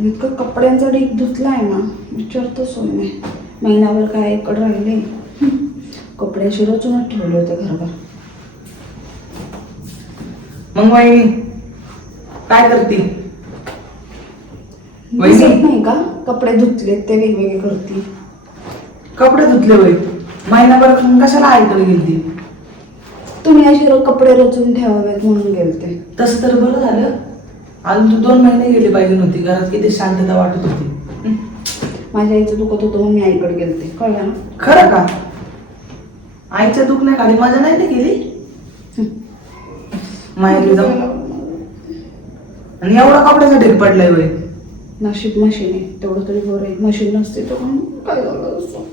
इतकं कपड्यांचा ढीक धुतलाय ना विचारतो सोय नाही महिनाभर काय इकडं राहिले. कपडे असे रचूनच ठेवले होते घरभर. मग वहिनी काय करते? दिसत? नाही का? कपडे धुतले ते वेगवेगळे करते. कपडे धुतले वय. महिनाभर कशाला आईकडे गेलती? तुम्ही असे रो- कपडे रचून ठेवावेत म्हणून गेलते. तसं तर बरं झालं. अजून तू दोन महिने गेले पाहिजे नव्हती. घरात किती शांतता वाटत होती? माझ्या आईचं दुखत होतं मी आईकडे गेलते. कळलं ना? खरं का? आईच्या दुखण्याखाली मजा नाही ना गेली. माहेरी जाऊन आणि एवढा कपड्याचा ढीक पडलाय वय. नशीब मशीन आहे. तेवढं तरी बरं आहे. मशीन नसते तर मग काय झालं असं?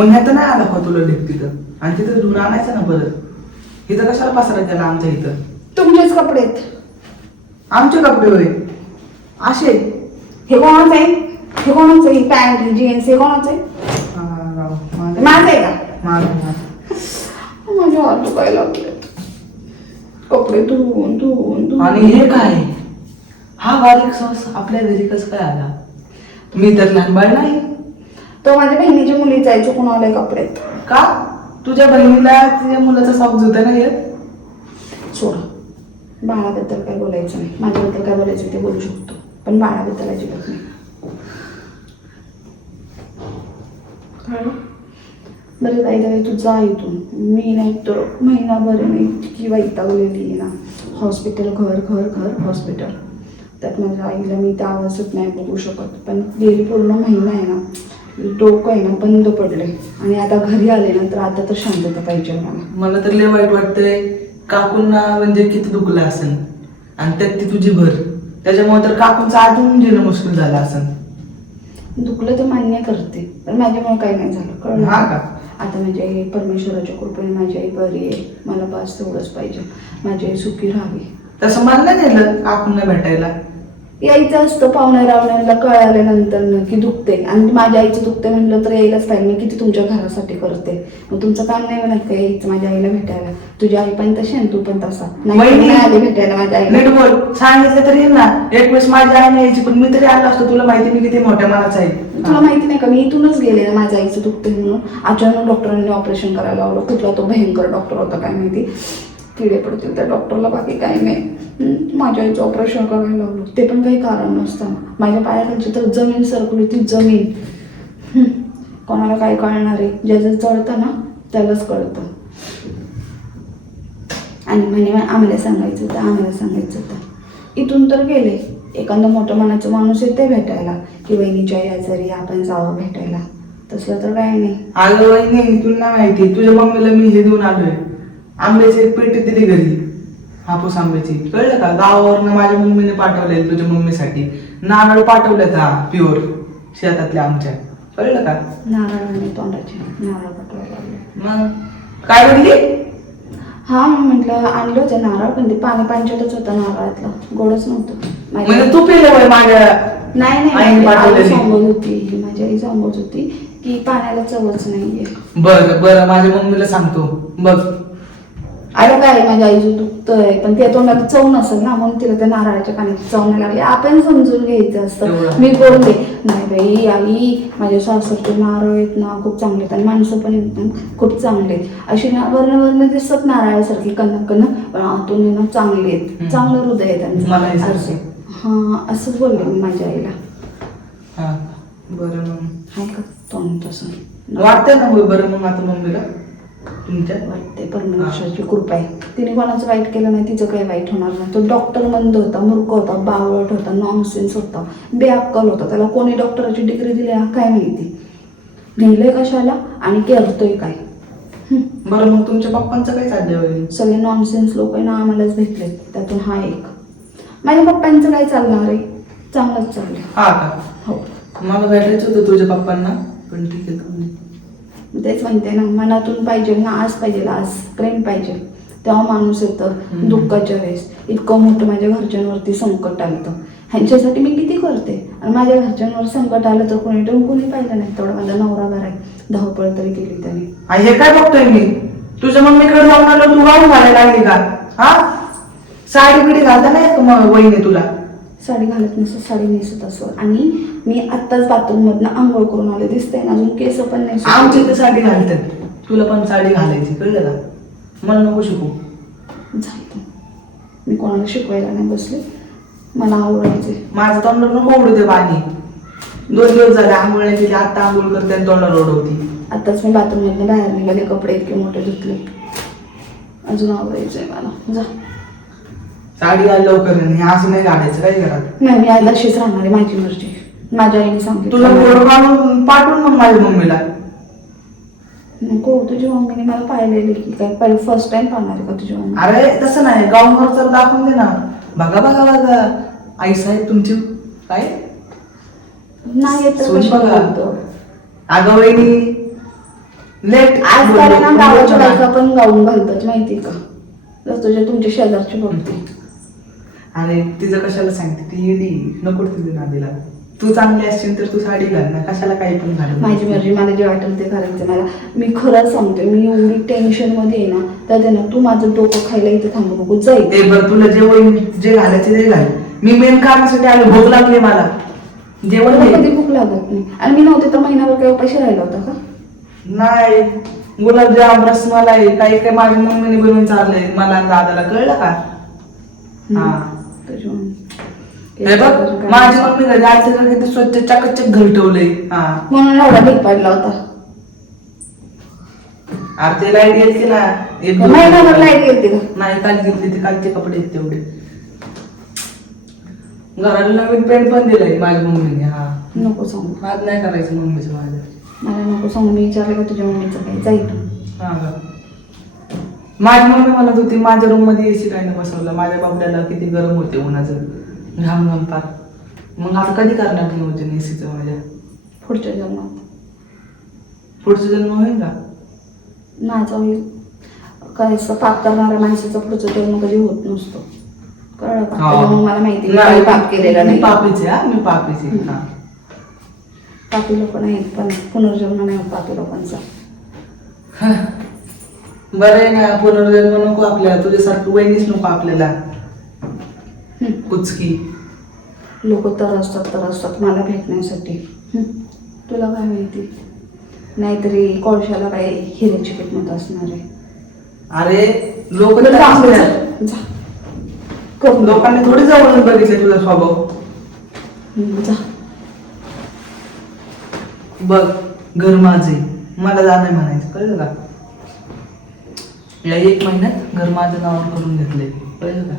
उन्ह्यात नाही आला का तुला ढीक तिथं? आणि तिथं धुवून आणायचं ना परत? इथं कशाला पसरा केला आमच्या इथं? तुमचेच कपडे आहेत. आमचे कपडे होय असे हे कोणाचं आहे? हे कोणाचं आहे? पॅन्ट जीन्स हे कोणाचं आहे? हा, राव, माझं- माझं आहे का? माझं- माझं. माझ्या हात दुखायला लागलेत कपडे धुवून धुवून धुवून. आणि हे काय? हा बारीक सॉस आपल्या घरी कसं काय आला? मी तर लहान बाळ नाही? तो माझ्या बहिणीच्या मुलीचा आहे चुकून आलाय कपडे का? तुझ्या बहिणीला तुझ्या मुलाचा सॉक जुता नाही येत सोड. बाळाबद्दल काय बोलायचं नाही. माझ्याबद्दल काय बोलायचं ते बोलू शकतो. पण बाळाबद्दल अजिबात नाही? बरं जाई जाई तू जा इथून. मी नाही तर महिनाभर ना इतकी वैतागलेली आहे ना. हॉस्पिटल घर घर घर हॉस्पिटल. त्यात माझ्या आईला मी त्या आवाजात नाही बघू शकत. पण गेली पूर्ण महिना आहे ना. डोकं आहे ना बंद पडले आणि आता घरी आले ना तर आता तर शांतता पाहिजे मला. मला तर लय वाईट वाटतंय. काकूंना म्हणजे किती दुखलं असेल आणि त्यात ती तुझी भर. त्याच्यामुळे तर काकूंचं अजून जीणं मुश्किल झालं असेल दुखलं तर मान्य करते पण माझ्यामुळे काही नाही झालं. कळलं? हा का? आता माझी आई परमेश्वराच्या कृपेने माझी आई बरी आहे. मला बस तेवढंच पाहिजे. माझी आई सुखी राहावी. तसं मला नाही नेलं काकूंना भेटायला? यायचं असतं पाहुण्या रावण्याला कळाल्यानंतर की दुखते आणि माझ्या आईचं दुखते म्हणलं तर यायलाच पाहिजे. मी किती तुमच्या घरासाठी करते? मग तुमचं काम नाही म्हणत का यायचं माझ्या आईला भेटायला? तुझी आई पण तशी आणि तू पण तसा. नाही आली भेटायला माझ्या आईला. नीट बोल. सांगितलं तरी येईल ना. एक वेळेस माझी आई नाही यायची पण मी तरी आलो असतो. तुला माहिती मी किती मोठ्या मनाचा आहे. तुला माहिती नाही का? मी इथूनच गेले ना माझ्या आईचं दुखते म्हणून. अचानक डॉक्टरांनी ऑपरेशन करायला लावलं. कुठला तो भयंकर डॉक्टर होता काय माहिती? किडे पडतील तर डॉक्टरला बाकी काही नाही. माझ्या आईचं ऑपरेशन करायला लावलं. ते पण काही कारण नसताना. माझ्या पायाखालची तर जमीन सरकली ती जमीन. कोणाला काय कळणार आहे. ज्याचं जळतं ना त्यालाच कळतं. आणि म्हणे आम्हाला सांगायचं होतं आम्हाला सांगायचं होतं. इथून तर गेले. एखादं मोठं मनाचं माणूस येते भेटायला. की वहिनीच्या आजारी आपण जावं भेटायला. तसलं तर काही नाही. आलं वहिनी तुला माहिती. तुझ्या मम्मीला मी हे देऊन आलोय. आंब्याची एक पेटी दिली घरी. हापूस आंब्याची. कळलं का? गावावरनं माझ्या मम्मीने पाठवले तुझ्या मम्मीसाठी. नारळ पाठवलेत हा प्युअर. शेतातल्या आमच्या. कळलं का? नारळ आणि तोंडाचे नारळ पटवायला लागले. मग? काय म्हणली? हा मी म्हटलं आणलं होतं नारळ पण ते पाणी पांचटच होतं नारळातलं. गोडच नव्हतं. माझी- म्हणजे तू पिलं वय माझ्या नाही नाही आईने माझी आई पाठवलेली. सांगत होती. माझी आई सांगत होती की पाण्याला चवच नाहीये. बर बर माझ्या मम्मीला सांगतो. बघ अरे काय माझ्या आईचं दुखतंय पण त्या तोंडाला चव नसेल ना म्हणून तिला त्या नारळाच्या पाण्याची चव नाही लागली. आपण समजून घ्यायचं असतं. मी बोलते नाही बाई आई माझ्या सासरचे नारळ आहेत ना खूप चांगले आहेत आणि माणसं पण एकदम खूप चांगले आहेत. अशी ना वर्ण वर्ण दिसत नारळासारखी कन्न कन्न पण आतून ना चांगले आहेत. चांगलं हृदय आहे त्यांचं. हा असंच बोलले मी माझ्या आईला. बरं मग. हाय का? तोंड तसं. वाटतंय ना बरं मग आता मम्मीला? वाटते परमेश्वराची कृपा आहे. तिने कोणाचं वाईट केलं नाही तिचं काही वाईट होणार नाही. तो डॉक्टर मंद होता मूर्ख होता बावळट होता नॉनसेन्स होता. बेअक्कल होता. त्याला कोणी डॉक्टराची डिग्री दिली हा काय माहिती? लिहिलंय कशाला आणि करतोय काय. बरं मग तुमच्या पप्पांचं काय चाललंय वहिनी सगळे नॉनसेन्स लोक ना आम्हालाच भेटले त्यातून हा एक. माझ्या पप्पांचं काय चालणार आहे? चांगलंच चाललंय. हा का? हो. मला भेटायचं होतं तुझ्या पप्पांना पण ठीक आहे तेच म्हणते ना मनातून पाहिजे ना आज पाहिजे आज प्रेम पाहिजे. तेव्हा माणूस येतं. दुःखाच्या वेळेस. इतकं मोठं माझ्या घरच्यांवरती संकट आलं ह्यांच्यासाठी मी किती करते? आणि माझ्या घरच्यांवर संकट आलं तर कोणी ठेवून कोणी पाहिलं नाही. तेवढा माझा नवरा बरा आहे. धावपळ तरी केली त्याने. आई, हे काय बघतोय मी? तुझ्या मम्मीकडे जाऊन आलो तू गाऊन घालायला लागली का? हा? साडी बिडी घालता नाही वहिनी तुला? साडी घालत नसत साडी नेसत असं. आणि मी आत्ताच बाथरूममधनं आंघोळ करून आले दिसतंय ना अजून केस पण नाही. आमच्या इथे साडी घालतात. तुला पण साडी घालायची कळलं का? मला नको शिकू. जायचं मी कोणाला शिकवायला नाही बसले. मला आवडायचे. माझं तोंडावर नको उडू दे पाणी. दोन दिवस झाले आंघोळ नाही केली आता आंघोळ करते आणि तोंडावर ओढवती. आत्ताच मी बाथरूममधनं बाहेर निघाले कपडे इतके मोठे धुतले. अजून आवडायचंय मला. जा. साडी घाल लवकर आणि असं नाही घालायचं काय घरात? नाही मी आज अशीच राहणार आहे माझी मर्जी. माझ्या आईने तुला सांगितलं फोटो काढून पाठवून मग माझ्या मम्मीला. नको तुझ्या मम्मीने मला पाहिलेली की काय पहिले फर्स्ट टाइम पाहणार आहे का तुझ्या मम्मी? अरे तसं नाही गाऊनवर तर दाखवून दे ना. बघा बघा बघा. आई साहेब तुमची काय? नाही येत तर सोनी कशाला बघा. बोलतो? अगं वहिनी लेट आज ना गावाच्या बायका पण गाऊन घालतात माहिती का? तुझ्या तुमच्या शेजारची बघते अरे तिचं कशाला सांगते? ती येडी नको तिथे नादीला. तू चांगली असशील तर तू साडी घाल ना. कशाला काही पण घाल माझी मर्जी मला जे वाटेल ते करायचं मला मी खरंच सांगते मी एवढी टेन्शनमध्ये आहे ना तर ते ना तू माझं डोकं खायला इथे थांबू नको. जाईल. ए बरं तुला जे होईल जे घालायचे ते घाल. मी मेन कामासाठी आलो भूक लागली मला. जेवण मला दे. कधी भूक लागत नाही. आणि मी नव्हते तर महिनाभर काही उपाशी राहिला होता का? नाही. गुलाबजाम रसमलाई काही काही माझ्या मम्मीने बनवून चाललंय. मला आणि दादाला कळलं का? हा. हे बघ माझी मम्मी घरी आलते तर किती स्वच्छ चकचक घर ठेवलंय. हा. म्हणून एवढा ढीक पडला होता. अरे ते लाइट गेली. ना एक दोन- महिनाभर लाइट गेलती का नाही काल घेतली ते कालचे कपडे आहेत तेवढे. घराला नवीन पेंट पण दिलंय माझ्या मम्मीने हा. नको सांगू. आज नाही करायचं मम्मीचं माझ्या. मला नको सांगू. मी विचारलं का तुझ्या मम्मीचं काही जाईल? हा का? माझी मम्मी म्हणत होती माझ्या रूममध्ये एसी काय नाही बसवलं. माझ्या बाबड्याला किती गरम होते उन्हाचं. घाम घाम पार मग आता कधी करणार नियोजन एसीचं माझ्या? पुढच्या जन्मात. पुढचा जन्म होईल का? माझा होईल. काय असं पाप करणाऱ्या माणसाचा पुढचा जन्म कधी होत नसतो. कळलं का? मला माहिती आहे, मी काही पाप केलेला मी नाही. पापीच आहे हा. मी पापीच आहे. हा. पापी लोक नाहीत पण पुनर्जन्म नाही होत पापी लोकांचा. बरं आहे ना पुनर्जन्म नको आपल्याला तुझ्यासारखं वहिनीच नको आपल्याला. कुचकी. लोक तर असतात तर असतात मला भेटण्यासाठी हं. तुला काय माहिती? नाहीतरी कोळशाला काय हिऱ्याची किंमत असणार आहे. अरे लोक जा, जा. दे. लोकांनी थोडी जवळून बघितले तुझा स्वभाव. हं, जा. बघ घर माझे मला जाणं म्हणायचं. कळलं का? या एक महिन्यात घर माझं नावावर करून घेतलंय कळलं का?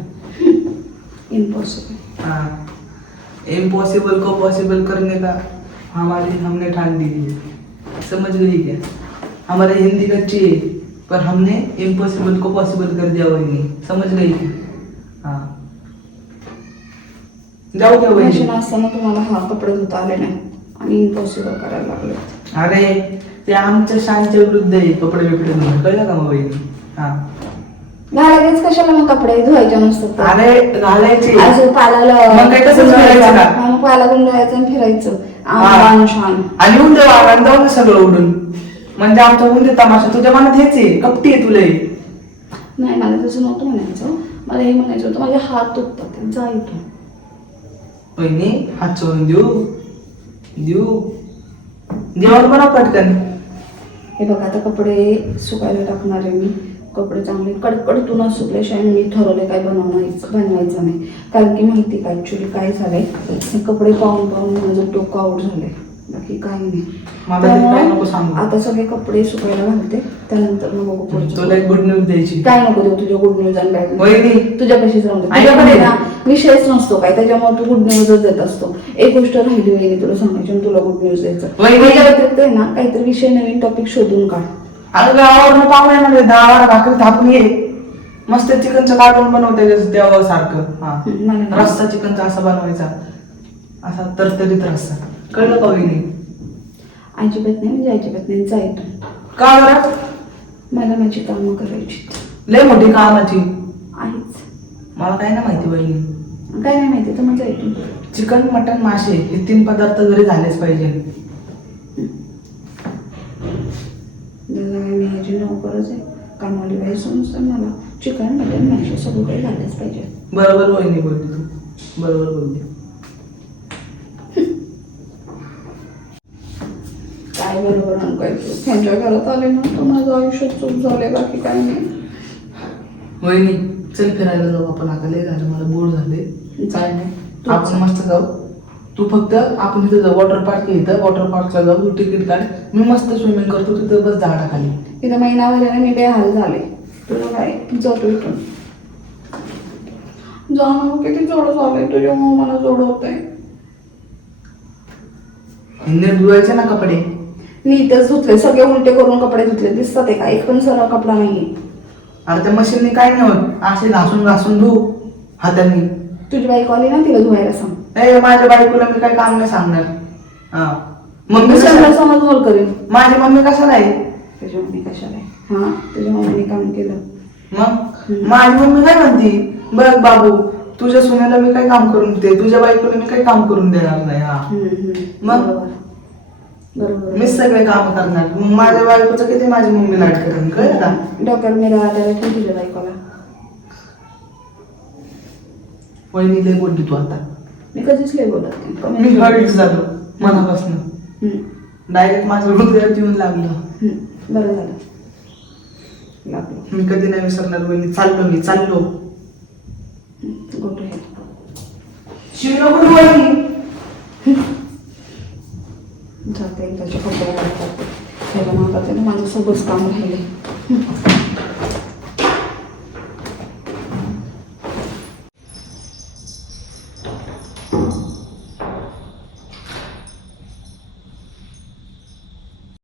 इम्पॉसिबल हाँ. इम्पॉसिबल को पॉसिबल करने का? हमारी हमने ठान ली है समझ गई क्या? हमारे हिंदी कच्ची है पर हमने इम्पॉसिबल को पॉसिबल कर दिया वही समझ गई क्या? हाँ. जाऊ क्या मशीन वही असताना तुम्हाला हा कपडे धुता आले नाही. आणि इम्पॉसिबल करायला लागले. अरे ते आमच्या शांच्या विरुद्ध आहे कपडे बिपडे कळलं का मग वहिनी? घालायचेच कशाला मग कपडे? धुवायचे नसतात तर? अरे घालायचे. असं पालाला मग काय तसंच फिरायचं का? हा, मग पाला गुंडाळायचं आणि फिरायचं. हा. आणि येऊन जाऊ दे सगळं उडून. म्हणजे आमचा होऊन दे तमाशा. तुझ्या मनात हेच आहे. कपटी आहे तुला हे. नाही मला तसं नव्हतं म्हणायचं मला हे म्हणायचं होतं माझे हात दुखतात. जा इथून. वहिनी हात सोडून देऊ. देऊ. जेवण बनव पटकन. हे बघा आता कपडे सुकायला टाकणार आहे मी. कपडे चांगले कडकडतून सुकल्याशिवाय मी ठरवले काय बनवण्याचं बनवायचं नाही. कारण की माहिती का ॲक्च्युली काय झालंय? हे कपडे पाहून पाहून माझं डोकं आउट झालंय. बाकी काही नाही. आता सगळे कपडे सुकायला घालते. त्यानंतर मग बघू तुला एक गुड न्यूज द्यायची. काय नको देऊ? तुझ्या गुड न्यूज आणि बॅड वहिनी. तुझ्यापाशीच राहून तुझ्याकडे ना. विषयच नसतो काय त्याच्यामुळे तू गुड न्यूजच देत असतो. एक गोष्ट राहिली वहिनी तुला सांगायची तुला गुड न्यूज द्यायचं. त्याच्या व्यतिरिक्त ना काहीतरी विषय नवीन टॉपिक शोधून काढ. अगं गावावरनं पाहुणे म्हणजे दहा बारा भाकरी थापून ये. मस्त चिकनचं कार्टून बनवते देवा सारखं. हा. रस्सा चिकनचा असा बनवायचा. असा तरतरीत रस्सा. कळलं का वहिनी? अजिबात नाही म्हणजे अजिबात नाही. जायचं का बरं? मला माझी कामं करायची लय मोठी कामाची आहेच. मला काय ना माहिती वहिनी. काय नाही माहिती तर मजा येतो चिकन मटन मासे हे तीन पदार्थ घरी झालेच पाहिजे. मी ह्याची नोकरच आहे? कामाली बाई समजतं मला. चिकन मटन मासे सगळं काही झालंच पाहिजे. बरोबर वहिनी बोलली तू. बरोबर बोलली. काय बरोबर अंकायचं त्यांच्या घरात आले ना तर माझं आयुष्य चूक झाले बाकी काय नाही. वहिनी चल फिरायला जाऊ आपण. आता लय झालं मला बोर झाले काय नाही आपण मस्त जाऊ. तू फक्त आपण इथं जाऊ वॉटर पार्क इथं. वॉटर पार्कला जाऊ. तू तिकीट काढ. मी मस्त स्विमिंग करतो तिथं बस झाडाखाली. इथं महिनाभराने मी बेहाल झाले. तुझं काय? जातो इथून. जाणं किती जोड झालंय तुझ्यामुळे मला जोड होत आहे नीट धुवायचे ना कपडे? नीटच धुतले सगळे उलटे करून कपडे धुतले दिसतात का एक पण सरळ कपडा नाहीये. अरे त्या मशीनने काय नाही होत असे घासून घासून धु हाताने. तुझी बाईक आली ना तिला धुवायला सांग. माझ्या बायकोला मी काय काम नाही सांगणार. हा. मम्मी मी कशाला- समज बोल करेन माझी मम्मी कशाला आहे? तुझ्या मम्मी कशाला आहे? हा तुझ्या मम्मीने काम केलं. मग? माझी मम्मी काय म्हणती बघ बाबू तुझ्या सुनेला मी काय काम करून दे तुझ्या बायकोला मी काही काम करून देणार नाही हा. मग? बरोबर. मीच सगळे काम करणार. मग माझ्या बायकोचं किती माझी मम्मी लाट करेन कळलं का? डॉक्टर मी राहत्याला की तुझ्या बायकोला. वहिनी लय बोलली तू आता. मी कधीच लय बोलत नाही. मी हर्ट झालो मनापासून. डायरेक्ट माझं हृदयात येऊन लागलं. बरं झालं. लागलं. मी कधी नाही विसरणार वहिनी. चाललो मी चाललो. गो टू हेल्थ शिव नको रडू वहिनी. जाते त्याच्या कपडे काढतात त्याच्या नावाचं माझं सगळंच काम राहिले.